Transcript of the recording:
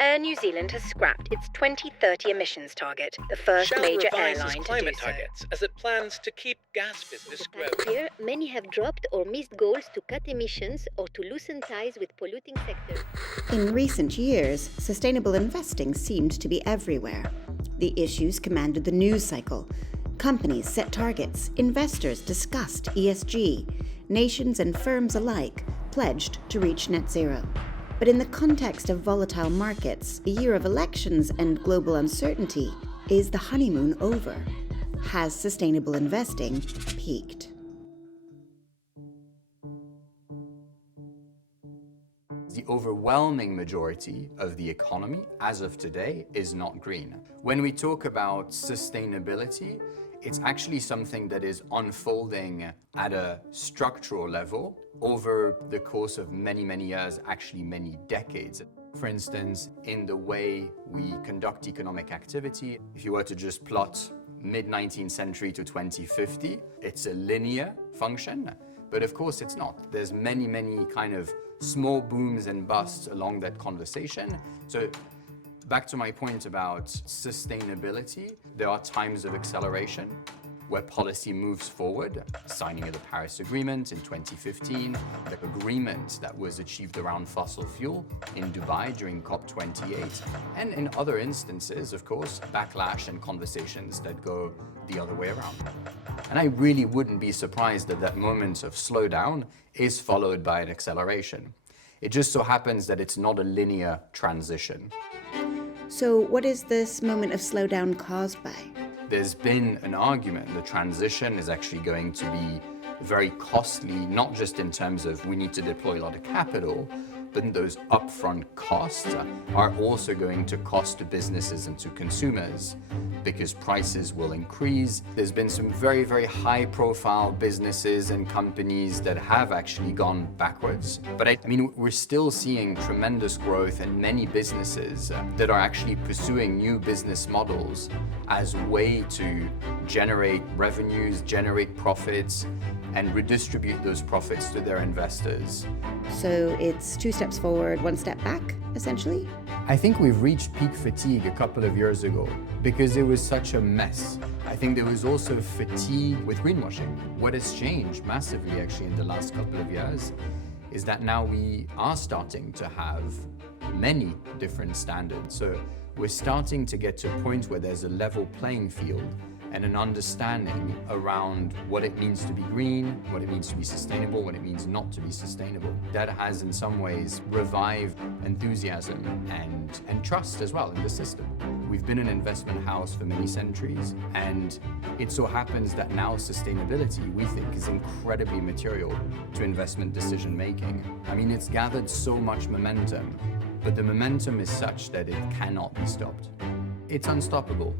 Air New Zealand has scrapped its 2030 emissions target, the first Shell major revises airline to do climate so. targets as it plans to keep gas business growing. Last year, many have dropped or missed goals to cut emissions or to loosen ties with polluting sectors. In recent years, sustainable investing seemed to be everywhere. The issues commanded the news cycle. Companies set targets, investors discussed ESG, nations and firms alike pledged to reach net zero. But in the context of volatile markets, a year of elections and global uncertainty, is the honeymoon over? Has sustainable investing peaked? The overwhelming majority of the economy, as of today, is not green. When we talk about sustainability, it's actually something that is unfolding at a structural level over the course of many, many years, actually many decades. For instance, in the way we conduct economic activity, if you were to just plot mid-19th century to 2050, it's a linear function, but of course it's not. There's many, many kind of small booms and busts along that conversation. So back to my point about sustainability, there are times of acceleration where policy moves forward, signing of the Paris Agreement in 2015, the agreement that was achieved around fossil fuel in Dubai during COP28, and in other instances, of course, backlash and conversations that go the other way around. And I really wouldn't be surprised that that moment of slowdown is followed by an acceleration. It just so happens that it's not a linear transition. So what is this moment of slowdown caused by? There's been an argument the transition is actually going to be very costly, not just in terms of we need to deploy a lot of capital, but those upfront costs are also going to cost to businesses and to consumers because prices will increase. There's been some very, very high profile businesses and companies that have actually gone backwards. But I mean, we're still seeing tremendous growth in many businesses that are actually pursuing new business models as a way to generate revenues, generate profits, and redistribute those profits to their investors. So it's 2 steps forward, 1 step back, essentially? I think we've reached peak fatigue a couple of years ago because it was such a mess. I think there was also fatigue with greenwashing. What has changed massively actually in the last couple of years is that now we are starting to have many different standards. So we're starting to get to a point where there's a level playing field and an understanding around what it means to be green, what it means to be sustainable, what it means not to be sustainable. That has in some ways revived enthusiasm and trust as well in the system. We've been an investment house for many centuries, and it so happens that now sustainability, we think, is incredibly material to investment decision making. I mean, it's gathered so much momentum, but the momentum is such that it cannot be stopped. It's unstoppable.